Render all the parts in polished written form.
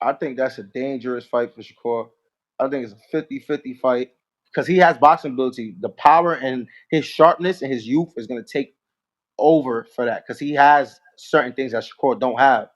I think that's a dangerous fight for Shakur. I think it's a 50-50 fight because he has boxing ability. The power and his sharpness and his youth is going to take over for that because he has certain things that Shakur don't have.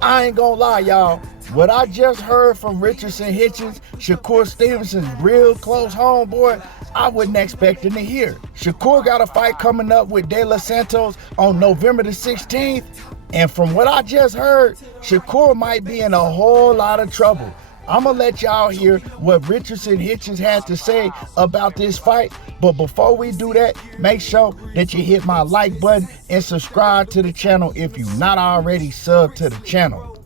I ain't gonna lie, y'all. What I just heard from Richardson Hitchens, Shakur Stevenson's real close homeboy, I wasn't expecting to hear. Shakur got a fight coming up with De Los Santos on November the 16th. And from what I just heard, Shakur might be in a whole lot of trouble. I'm going to let y'all hear what Richardson Hitchens had to say about this fight. But before we do that, make sure that you hit my like button and subscribe to the channel if you're not already subbed to the channel.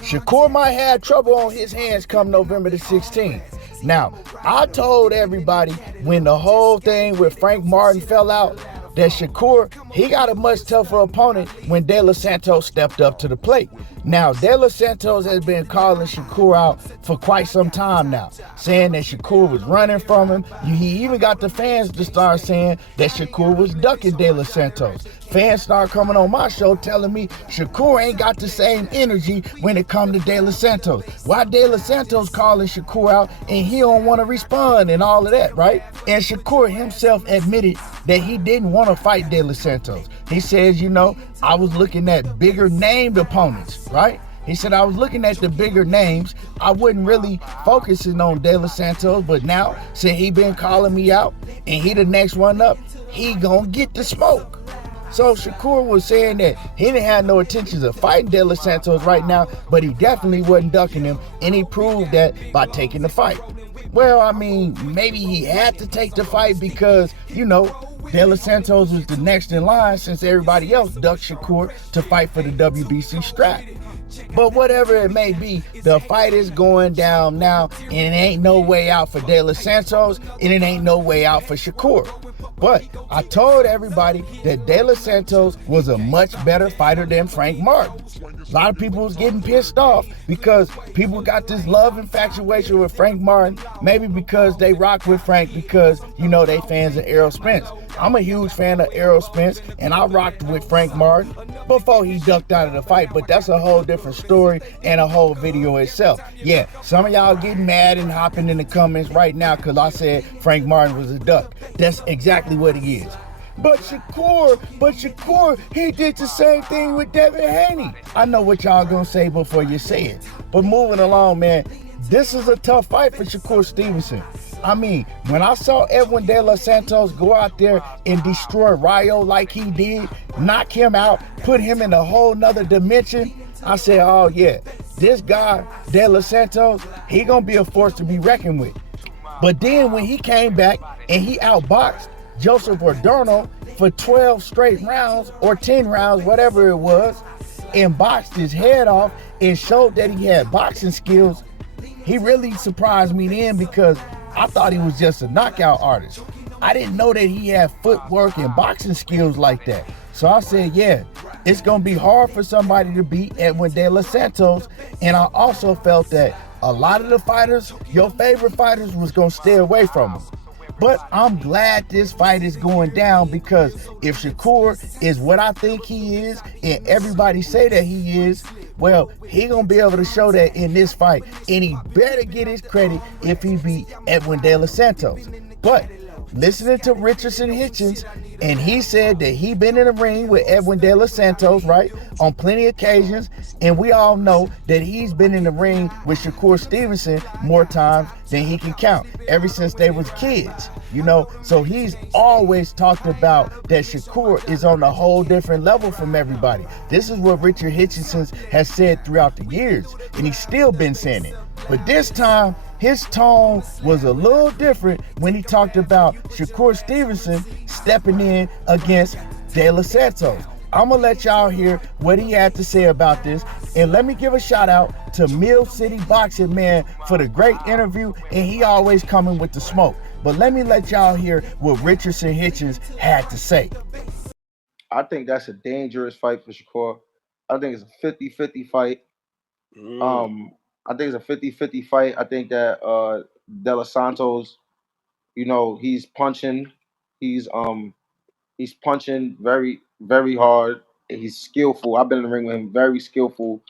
Shakur might have trouble on his hands come November the 16th. Now, I told everybody when the whole thing with Frank Martin fell out that Shakur, he got a much tougher opponent when De Los Santos stepped up to the plate. Now, De Los Santos has been calling Shakur out for quite some time now, saying that Shakur was running from him. He even got the fans to start saying that Shakur was ducking De Los Santos. Fans start coming on my show telling me Shakur ain't got the same energy when it comes to De Los Santos. Why De Los Santos calling Shakur out and he don't want to respond and all of that, right? And Shakur himself admitted that he didn't want to fight De Los Santos. He says, I was looking at bigger named opponents, right? He said, I was looking at the bigger names. I wasn't really focusing on De Los Santos, but now, since he been calling me out and he the next one up, he gonna get the smoke. So Shakur was saying that he didn't have no intentions of fighting De Los Santos right now, but he definitely wasn't ducking him, and he proved that by taking the fight. Well, I mean, maybe he had to take the fight because, De Los Santos was the next in line since everybody else ducked Shakur to fight for the WBC strap. But whatever it may be, the fight is going down now, and it ain't no way out for De Los Santos, and it ain't no way out for Shakur. But I told everybody that De Los Santos was a much better fighter than Frank Martin. A lot of people was getting pissed off because people got this love infatuation with Frank Martin, maybe because they rock with Frank because, they fans of Errol Spence. I'm a huge fan of Errol Spence, and I rocked with Frank Martin before he ducked out of the fight, but that's a whole different story and a whole video itself. Yeah, some of y'all getting mad and hopping in the comments right now because I said Frank Martin was a duck. That's exactly what he is. But Shakur, he did the same thing with Devin Haney. I know what y'all gonna say before you say it. But moving along, man, this is a tough fight for Shakur Stevenson. I mean, when I saw Edwin De Los Santos go out there and destroy Rayo like he did, knock him out, put him in a whole nother dimension, I said, oh yeah, this guy, De Los Santos, he gonna be a force to be reckoned with. But then when he came back and he outboxed Joseph Adorno for 12 straight rounds or 10 rounds, whatever it was, and boxed his head off and showed that he had boxing skills, he really surprised me then because I thought he was just a knockout artist. I didn't know that he had footwork and boxing skills like that. So I said, yeah, it's going to be hard for somebody to beat Edwin De Los Santos. And I also felt that a lot of the fighters, your favorite fighters, was going to stay away from him. But I'm glad this fight is going down because if Shakur is what I think he is and everybody say that he is, well, he gonna be able to show that in this fight, and he better get his credit if he beat Edwin De Los Santos. But listening to Richardson Hitchens, and he said that he been in the ring with Edwin De Los Santos, right, on plenty of occasions, and we all know that he's been in the ring with Shakur Stevenson more times than he can count, ever since they was kids, so he's always talked about that Shakur is on a whole different level from everybody. This is what Richard Hitchens has said throughout the years, and he's still been saying it. But this time, his tone was a little different when he talked about Shakur Stevenson stepping in against De Los Santos. I'm going to let y'all hear what he had to say about this. And let me give a shout out to Mill City Boxing Man for the great interview. And he always coming with the smoke. But let me let y'all hear what Richardson Hitchens had to say. I think that's a dangerous fight for Shakur. I think it's a 50-50 fight. I think it's a 50-50 fight. I think that De Los Santos, he's punching. He's he's punching very, very hard. He's skillful. I've been in the ring with him, very skillful.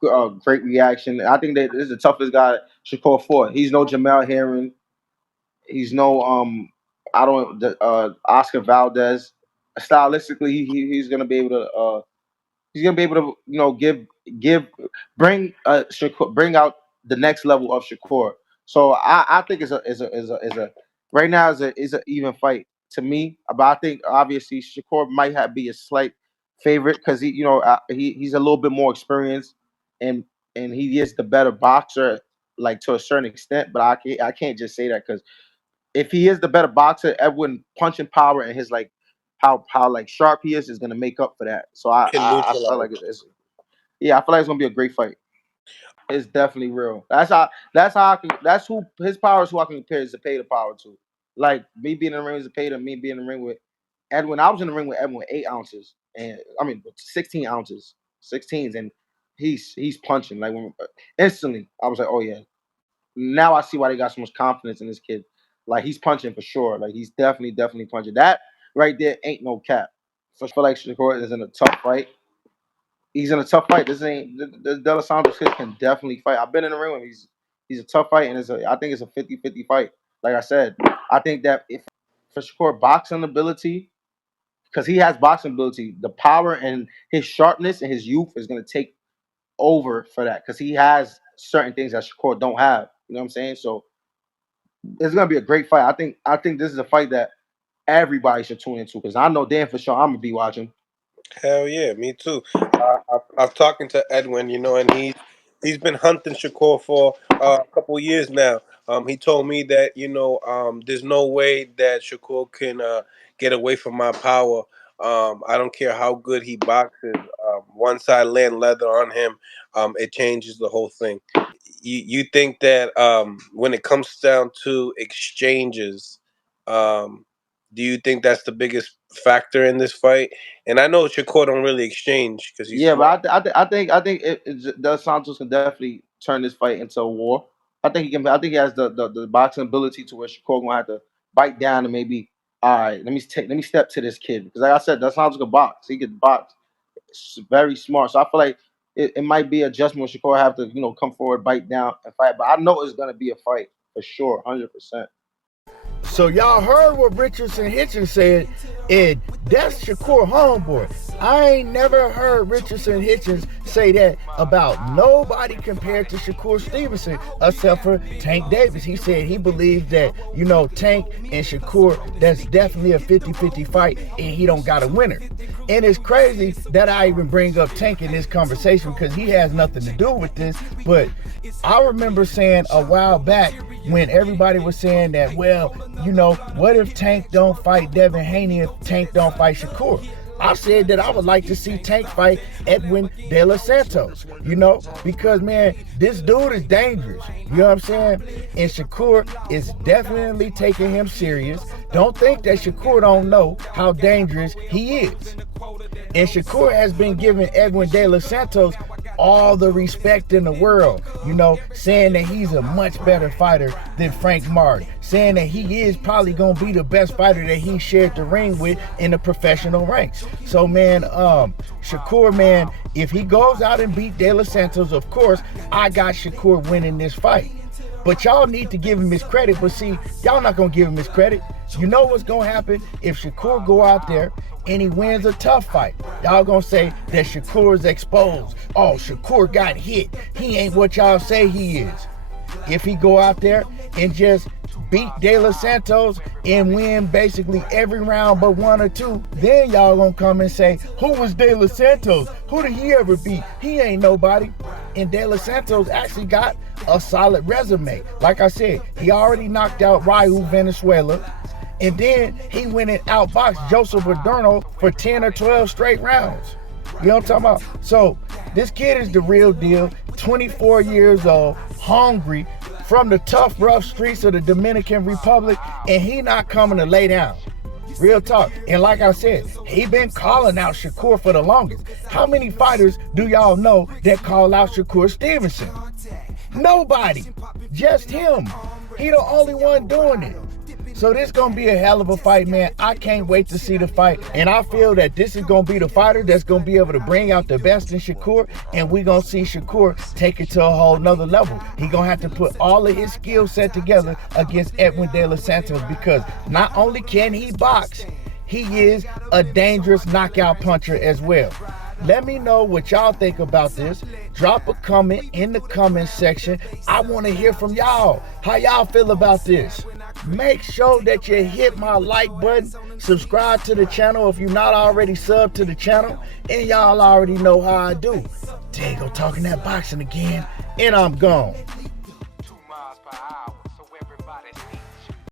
great reaction. I think that this is the toughest guy Shakur fought. He's no Jamel Herring. He's no I don't Oscar Valdez. Stylistically, he's gonna be able to give bring Shakur, bring out the next level of Shakur. So I think it's a right now is a even fight to me. But I think obviously Shakur might be a slight favorite because he's a little bit more experienced and he is the better boxer like to a certain extent. But I can't just say that because if he is the better boxer, Edwin punching power and his like how like sharp he is gonna make up for that. So Can I feel neutralize. like it's yeah, I feel like it's gonna be a great fight. It's definitely real. That's how I can that's who his power is who I can compare Zepeda power to. Like me being in the ring with Zepeda, me being in the ring with Edwin. I was in the ring with Edwin with 8 ounces and I mean 16 ounces, 16s, and he's punching like instantly. I was like, oh yeah. Now I see why they got so much confidence in this kid. Like he's punching for sure. Like he's definitely punching. That right there ain't no cap. So I feel like Shakur is in a tough fight. He's in a tough fight. This ain't the De Los Santos kid can definitely fight. I've been in the ring with him. He's a tough fight, and I think it's a 50-50 fight. Like I said, I think that if for Shakur boxing ability, because he has boxing ability, the power and his sharpness and his youth is gonna take over for that because he has certain things that Shakur don't have. You know what I'm saying? So it's gonna be a great fight. I think this is a fight that everybody should tune into because I know damn for sure I'm gonna be watching. Hell yeah, me too. I've talking to Edwin, and he's been hunting Shakur for a couple years now. He told me that there's no way that Shakur can get away from my power. I don't care how good he boxes. Once I land leather on him, it changes the whole thing. You think that when it comes down to exchanges, um, do you think that's the biggest factor in this fight? And I know Shakur don't really exchange because he's Yeah, smart. but I think Dos Santos can definitely turn this fight into a war. I think he can. I think he has the boxing ability to where Shakur gonna have to bite down and maybe. All right, let me step to this kid because like I said, Dos Santos can box. He can box. Very smart. So I feel like it might be adjustment. Shakur have to come forward, bite down, and fight. But I know it's gonna be a fight for sure, 100%. So y'all heard what Richardson Hitchens said, and that's Shakur homeboy. I ain't never heard Richardson Hitchens say that about nobody compared to Shakur Stevenson except for Tank Davis. He said he believes that, Tank and Shakur, that's definitely a 50-50 fight and he don't got a winner. And it's crazy that I even bring up Tank in this conversation because he has nothing to do with this, but I remember saying a while back when everybody was saying that, well, what if Tank don't fight Devin Haney if Tank don't fight Shakur? I said that I would like to see Tank fight Edwin De Los Santos, because, man, this dude is dangerous. You know what I'm saying? And Shakur is definitely taking him serious. Don't think that Shakur don't know how dangerous he is. And Shakur has been giving Edwin De Los Santos all the respect in the world, saying that he's a much better fighter than Frank Martin, saying that he is probably going to be the best fighter that he shared the ring with in the professional ranks. So, man, Shakur, man, if he goes out and beat De Los Santos, of course, I got Shakur winning this fight. But y'all need to give him his credit. But see, y'all not going to give him his credit. You know what's going to happen if Shakur go out there and he wins a tough fight? Y'all going to say that Shakur is exposed. Oh, Shakur got hit. He ain't what y'all say he is. If he go out there and just beat De Los Santos and win basically every round but one or two, then y'all gonna come and say, who was De Los Santos? Who did he ever beat? He ain't nobody. And De Los Santos actually got a solid resume. Like I said, he already knocked out Raul Venezuela, and then he went and outboxed Joseph Adorno for 10 or 12 straight rounds. You know what I'm talking about? So this kid is the real deal, 24 years old, hungry, from the tough, rough streets of the Dominican Republic, and he not coming to lay down. Real talk. And like I said, he been calling out Shakur for the longest. How many fighters do y'all know that call out Shakur Stevenson? Nobody. Just him. He the only one doing it. So this gonna be a hell of a fight, man. I can't wait to see the fight. And I feel that this is gonna be the fighter that's gonna be able to bring out the best in Shakur, and we gonna see Shakur take it to a whole nother level. He gonna have to put all of his skill set together against Edwin De Los Santos, because not only can he box, he is a dangerous knockout puncher as well. Let me know what y'all think about this. Drop a comment in the comment section. I want to hear from y'all. How y'all feel about this? Make sure that you hit my like button. Subscribe to the channel if you're not already subbed to the channel. And y'all already know how I do. There you go, talking that boxing again. And I'm gone.